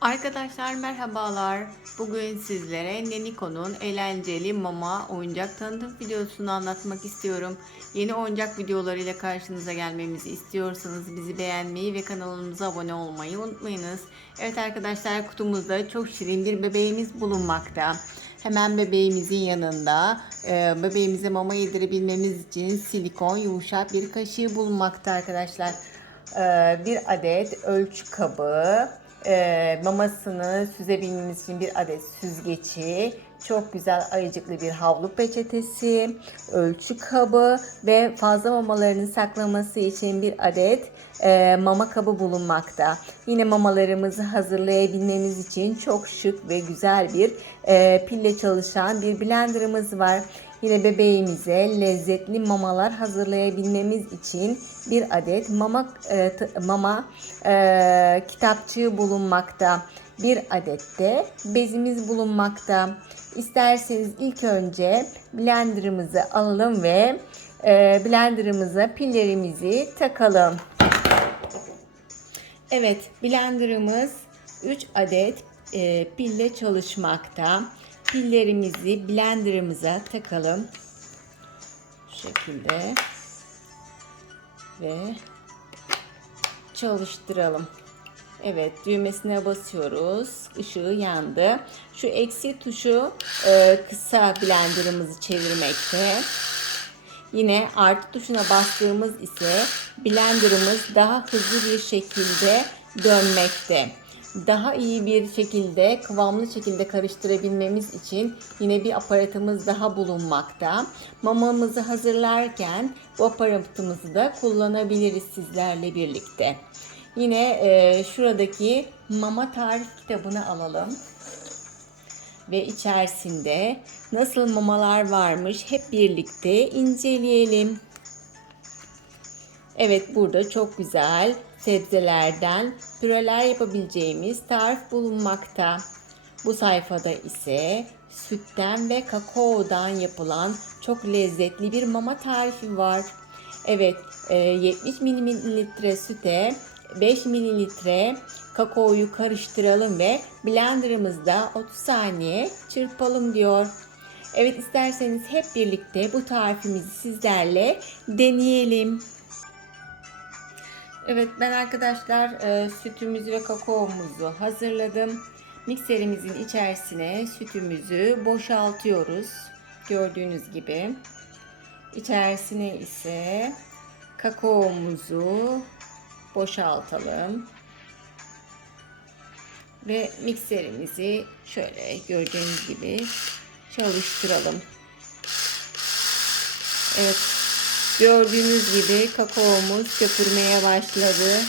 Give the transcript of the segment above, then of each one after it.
Arkadaşlar merhabalar. Bugün sizlere Neniko'nun eğlenceli mama oyuncak tanıtım videosunu anlatmak istiyorum. Yeni oyuncak videolarıyla karşınıza gelmemizi istiyorsanız bizi beğenmeyi ve kanalımıza abone olmayı unutmayınız. Evet arkadaşlar kutumuzda çok şirin bir bebeğimiz bulunmakta. Hemen bebeğimizin yanında e, bebeğimize mama yedirebilmemiz için silikon yumuşak bir kaşığı bulunmakta arkadaşlar. E, bir adet ölçü kabı, e, mamasını süzebilmemiz için bir adet süzgeci, çok güzel ayıcıklı bir havlu peçetesi, ölçü kabı ve fazla mamalarını saklaması için bir adet e, mama kabı bulunmakta. Yine mamalarımızı hazırlayabilmemiz için çok şık ve güzel bir e, pille çalışan bir blenderımız var. Yine bebeğimize lezzetli mamalar hazırlayabilmemiz için bir adet mama e, mama e, kitapçığı bulunmakta. Bir adet de bezimiz bulunmakta. İsterseniz ilk önce blenderımızı alalım ve e, blenderımıza pillerimizi takalım. Evet, blenderımız 3 adet e, pille çalışmakta. Pillerimizi blenderımıza takalım. Şu şekilde. Ve çalıştıralım. Evet düğmesine basıyoruz. Işığı yandı. Şu eksi tuşu e, kısa blenderımızı çevirmekte. Yine artı tuşuna bastığımız ise blenderımız daha hızlı bir şekilde dönmekte. Daha iyi bir şekilde, kıvamlı şekilde karıştırabilmemiz için yine bir aparatımız daha bulunmakta. Mamamızı hazırlarken bu aparatımızı da kullanabiliriz sizlerle birlikte. Yine e, şuradaki mama tarif kitabını alalım ve içerisinde nasıl mamalar varmış hep birlikte inceleyelim. Evet burada çok güzel sebzelerden püreler yapabileceğimiz tarif bulunmakta. Bu sayfada ise sütten ve kakaodan yapılan çok lezzetli bir mama tarifi var. Evet, e, 70 mililitre süte 5 mililitre kakaoyu karıştıralım ve blenderımızda 30 saniye çırpalım diyor. Evet isterseniz hep birlikte bu tarifimizi sizlerle deneyelim. Evet ben arkadaşlar e, sütümüzü ve kakaomuzu hazırladım. Mikserimizin içerisine sütümüzü boşaltıyoruz. Gördüğünüz gibi. İçerisine ise kakaomuzu boşaltalım. Ve mikserimizi şöyle gördüğünüz gibi çalıştıralım. Evet gördüğünüz gibi kakaomuz köpürmeye başladı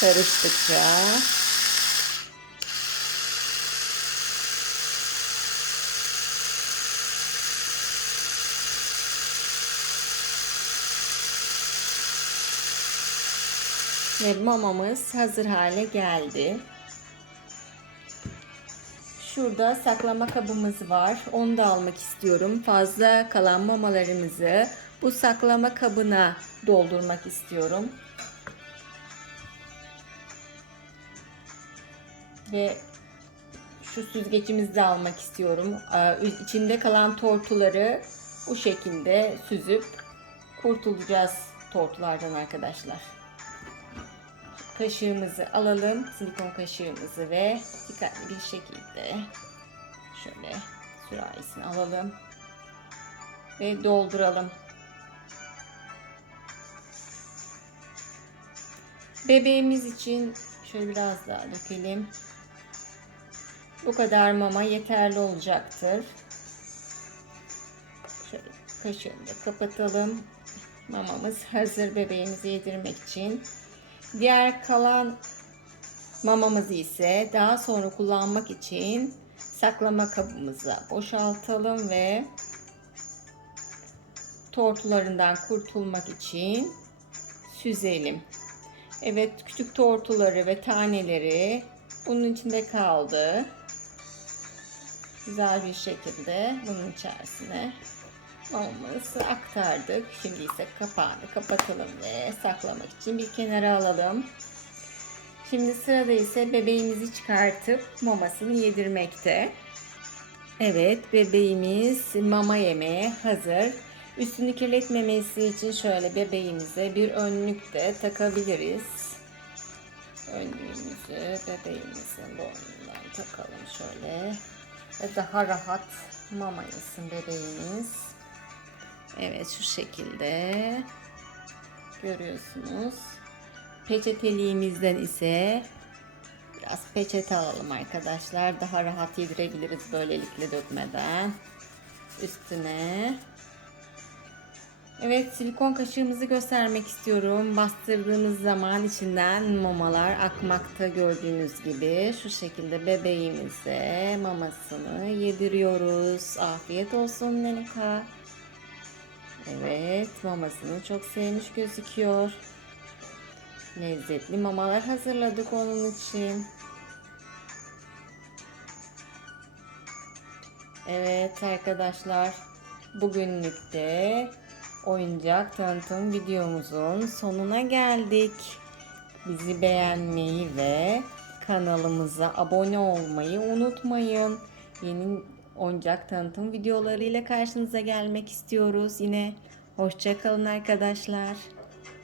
karıştıkça. Ve mamamız hazır hale geldi. Şurada saklama kabımız var. Onu da almak istiyorum. Fazla kalan mamalarımızı bu saklama kabına doldurmak istiyorum. Ve şu süzgecimizi de almak istiyorum. Ee, İçinde kalan tortuları bu şekilde süzüp kurtulacağız tortulardan arkadaşlar kaşığımızı alalım. Silikon kaşığımızı ve dikkatli bir şekilde şöyle sürahisini alalım. Ve dolduralım. Bebeğimiz için şöyle biraz daha dökelim. Bu kadar mama yeterli olacaktır. Şöyle kaşığını da kapatalım. Mamamız hazır bebeğimizi yedirmek için. Diğer kalan mamamızı ise daha sonra kullanmak için saklama kabımıza boşaltalım ve tortularından kurtulmak için süzelim. Evet küçük tortuları ve taneleri bunun içinde kaldı. Güzel bir şekilde bunun içerisine Mamamızı aktardık. Şimdi ise kapağını kapatalım ve saklamak için bir kenara alalım. Şimdi sırada ise bebeğimizi çıkartıp mamasını yedirmekte. Evet bebeğimiz mama yemeye hazır. Üstünü kirletmemesi için şöyle bebeğimize bir önlük de takabiliriz. Önlüğümüzü bebeğimizin boynundan takalım şöyle. Ve daha rahat mama yesin bebeğimiz. Evet şu şekilde görüyorsunuz. Peçeteliğimizden ise biraz peçete alalım arkadaşlar. Daha rahat yedirebiliriz böylelikle dökmeden. Üstüne. Evet silikon kaşığımızı göstermek istiyorum. Bastırdığımız zaman içinden mamalar akmakta gördüğünüz gibi. Şu şekilde bebeğimize mamasını yediriyoruz. Afiyet olsun Nenika. Evet mamasını çok sevmiş gözüküyor. Lezzetli mamalar hazırladık onun için. Evet arkadaşlar bugünlük de oyuncak tanıtım videomuzun sonuna geldik. Bizi beğenmeyi ve kanalımıza abone olmayı unutmayın. Yeni oyuncak tanıtım videolarıyla karşınıza gelmek istiyoruz yine. Hoşçakalın arkadaşlar.